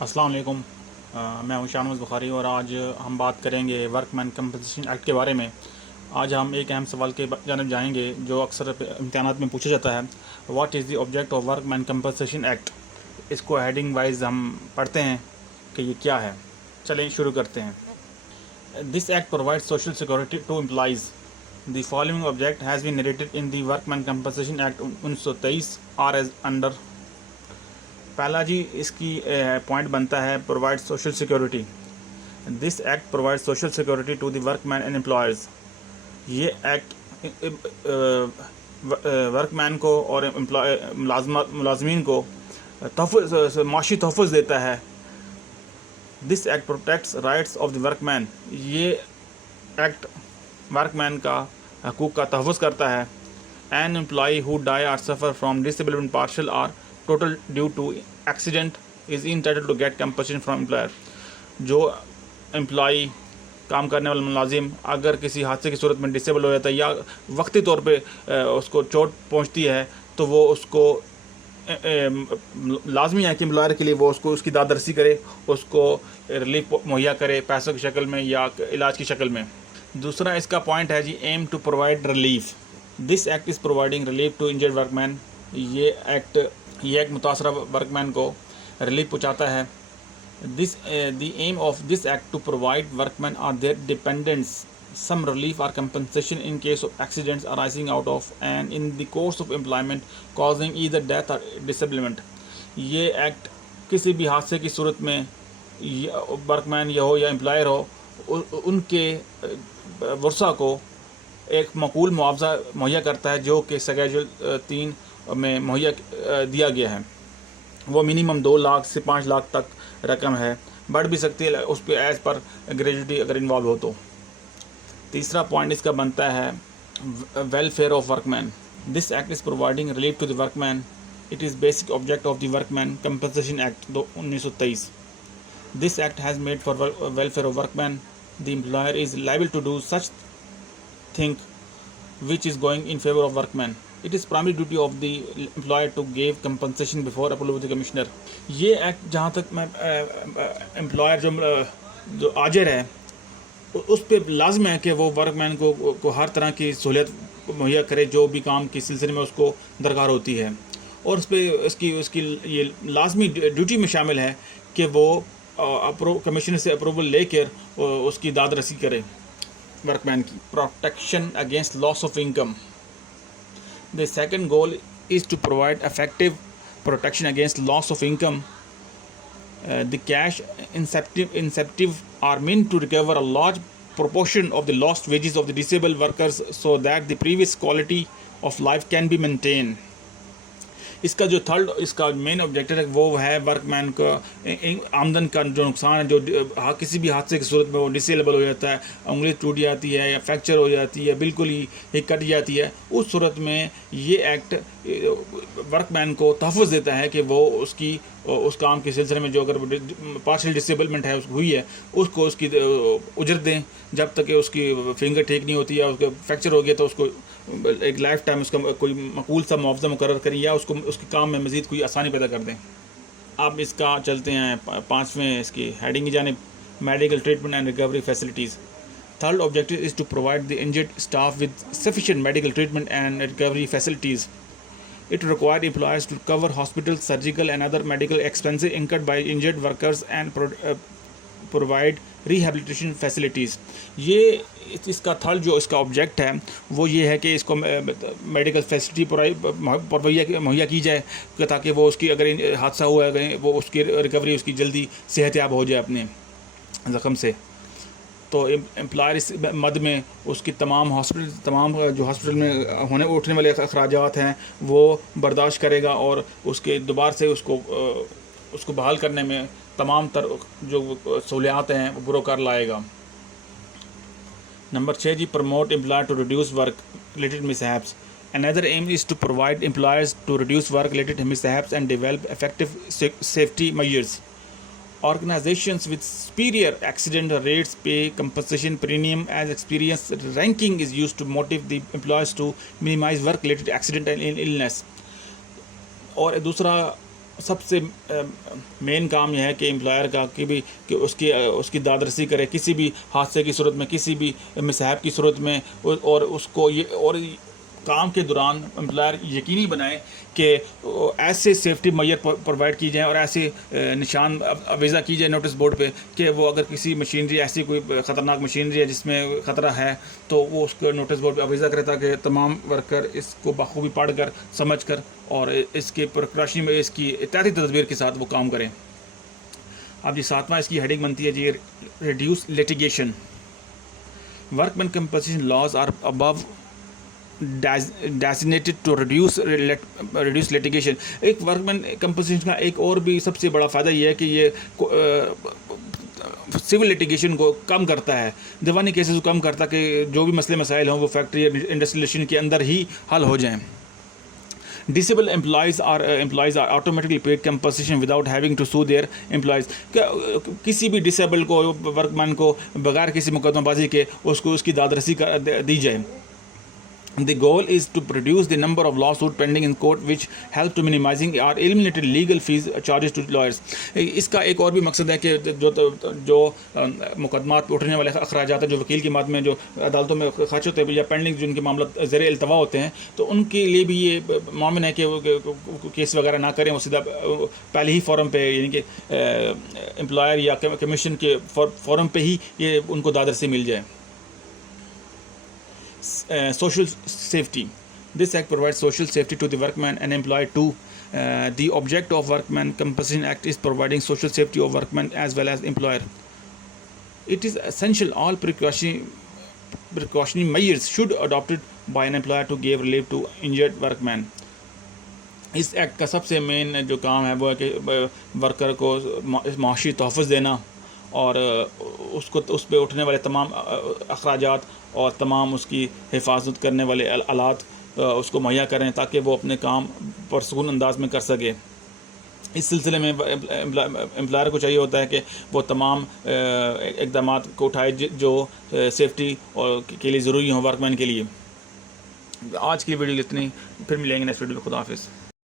अस्सलाम वालेकुम। मैं हूं शाहनवाज़ बुखारी और आज हम बात करेंगे वर्कमैन कंपनसेशन एक्ट के बारे में। आज हम एक अहम सवाल के जानब जाएंगे जो अक्सर इम्तिहानात में पूछा जाता है। What is the object of workman compensation act. इसको हेडिंग वाइज हम पढ़ते हैं कि ये क्या है। चलें शुरू करते हैं। This act provide social security to employees. The following object has been narrated in the workman compensation act 1923 are as under. पहला जी इसकी पॉइंट बनता है provide social security. This act provide social security to the workman and employers. ये act workman को और मुलाजमीन को माशी तहफ़्फ़ुज़ देता है। This act protects rights of the workman. ये एक्ट वर्कमैन का हकूक़ का तहफ़्फ़ुज़ करता है। An employee who die or suffer from disablement partial or total due to accident is entitled to get compensation from employer. जो एम्प्लॉई काम करने वाला मुलाजिम अगर किसी हादसे की सूरत में डिसेबल हो जाता है या वक्ती तौर पे उसको चोट पहुंचती है तो वो उसको लाजमी है कि एम्प्लॉयर के लिए वो उसको उसकी दादरसी करे, उसको रिलीफ मुहैया करे पैसों की शक्ल में या इलाज की शक्ल में। दूसरा इसका पॉइंट है जी aim to provide relief. This act is providing relief to injured workman. ये एक मुतासरा वर्कमैन को रिलीफ पहुँचाता है। This the aim of this act to provide workmen or their dependents some relief or compensation in case of accidents arising out of and in the course of employment causing either death or disablement। ये act किसी भी हादसे की सूरत में workman या हो या employer हो उनके वर्सा को एक मकबूल मुआवजा मुहैया करता है जो कि शेड्यूल 3 में मुहैया दिया गया है। वो मिनिमम 2 लाख से 5 लाख तक रकम है, बढ़ भी सकती है उस पर एज पर ग्रेजुटी अगर इन्वॉल्व हो तो। तीसरा पॉइंट इसका बनता है welfare of workman. This act is providing relief to the workman. It is basic object of the workman compensation act 1923। This act has made for welfare of workman. The employer is liable to do such thing which is going in favor of workman. It is primary duty of the employer to give compensation before approval of the commissioner। ये act जहाँ तक मैं employer जो आजर है उस पर लाजम है कि वो वर्कमैन को हर तरह की सहूलियत मुहैया करे जो भी काम के सिलसिले में उसको दरकार होती है, और उस पर उसकी ये लाजमी ड्यूटी में शामिल है कि वो कमिश्नर से अप्रूवल लेकर उसकी दाद रसी करे वर्कमैन की। Protection against loss of income. The second goal is to provide effective protection against loss of income. The cash incentive are meant to recover a large proportion of the lost wages of the disabled workers so that the previous quality of life can be maintained। इसका जो third इसका main objective है वो है workman का आमदन का जो नुकसान है, जो किसी भी हादसे की सूरत में वो डिसेबल हो जाता है, उंगली टूट जाती है या फ्रैक्चर हो जाती है, बिल्कुल ही कट जाती है, उस सूरत में ये एक्ट वर्कमैन को तहफ़्फ़ुज़ देता है कि वो उस काम के सिलसिले में जो अगर पार्शियल डिसेबलमेंट है हुई है उसको उसकी उजरत दें जब तक कि उसकी फिंगर ठीक नहीं होती या उसका फ्रैक्चर हो गया तो उसको एक लाइफ टाइम उसका कोई मकबूल सा मुआवजा मुकर्रर करें या उसको उसके काम में मज़ीद कोई आसानी पैदा कर दें। अब इसका चलते हैं 5वें इसकी हेडिंग की जानिब, medical treatment and recovery facilities. Third objective is to provide the injured staff with sufficient medical treatment and recovery facilities. It required employers to cover hospital, surgical and other medical expenses incurred by injured workers and provide rehabilitation facilities। ये इसका third जो इसका object है वो ये है कि इसको मेडिकल फैसिलिटी मुहैया की जाए ताकि वो उसकी अगर हादसा हुआ है वो उसकी रिकवरी उसकी जल्दी सेहतयाब हो जाए अपने ज़ख़म से। तो एम्प्लॉयर इस मद में उसकी तमाम जो हॉस्पिटल में होने उठने वाले अखराजात हैं वो बर्दाश्त करेगा और उसके दोबारा से उसको बहाल करने में तमाम जो सहूलियात हैं वो बुरोकार लाएगा। नंबर 6 जी promote employer to reduce work related mishaps. Another aim is to provide employers to reduce work related mishaps and develop effective safety measures। Organizations with superior accident rates pay compensation premium as experience ranking is used to motivate the employees to minimize work related accident and illness। और दूसरा सबसे main काम यह है कि employer का कि उसकी दादरसी करे किसी भी हादसे की सूरत में, किसी भी मिसहैप की सूरत में, और उसको ये और काम के दौरान एम्प्लॉयर यकीनी बनाए कि ऐसे सेफ्टी मेजर प्रोवाइड की जाए और ऐसे निशान अवेज़ा की जाए नोटिस बोर्ड पे कि वो अगर किसी मशीनरी, ऐसी कोई ख़तरनाक मशीनरी है जिसमें ख़तरा है, तो वो उसको नोटिस बोर्ड पे अवेज़ा करे ताकि तमाम वर्कर इसको बखूबी पढ़ कर, समझ कर और इसके प्रिकॉशन में इसकी एहतियाती तदबीर के साथ वो काम करें। अब जी 7वां इसकी हेडिंग बनती है जी reduce litigation. Workman compensation laws are above designated to reduce litigation. एक वर्कमैन कंपनसेशन का एक और भी सबसे बड़ा फ़ायदा ये है कि ये सिविल लिटिगेशन को कम करता है, दीवानी केसेस को कम करता है कि जो भी मसले मसाइल हों वो फैक्ट्री या इंडस्ट्रियलिजेशन के अंदर ही हल हो जाएं। Disabled employees are automatically paid compensation without having to sue their employees। किसी भी डिसेबल को, वर्कमैन को बगैर किसी मुकदमाबाजी के उसको उसकी दादरसी दी जाए। The goal is to reduce the number of lawsuits pending in court, which help to minimizing or eliminating legal fees charges to lawyers। इसका एक और भी मकसद है कि जो मुकदमात उठने वाले अखराजात हैं, जो वकील की मद में जो अदालतों में खर्च होते हैं या पेंडिंग जिनके मामला ज़ेर इल्तवा होते हैं, तो उनके लिए भी ये मामला है कि वो केस वगैरह ना करें, वो सीधा पहले ही फॉरम पे यानी कि एम्प्लॉयर या कमीशन के फॉरम पे ही ये उनको दादरसी मिल जाए। Social safety. This act provides social safety to the workman and employer too. The object of Workman Compensation Act is providing social safety of workmen as well as employer. It is essential all precautionary measures should adopted by an employer to give relief to injured workman. इस act का सबसे main जो काम है वो है कि worker को माशी तोहफ़्फ़ देना और उसको उस पर उठने वाले तमाम अखराजात और तमाम उसकी हिफाजत करने वाले आलात उसको मुहैया करें ताकि वो अपने काम पुरसकून अंदाज में कर सके। इस सिलसिले में एम्प्लॉयर को चाहिए होता है कि वो तमाम इक़दामात को उठाए जो सेफ्टी और के लिए ज़रूरी हों वर्कमैन के लिए। आज की वीडियो इतनी, फिर मिलेंगे नेक्स्ट वीडियो में। खुदा हाफिज़।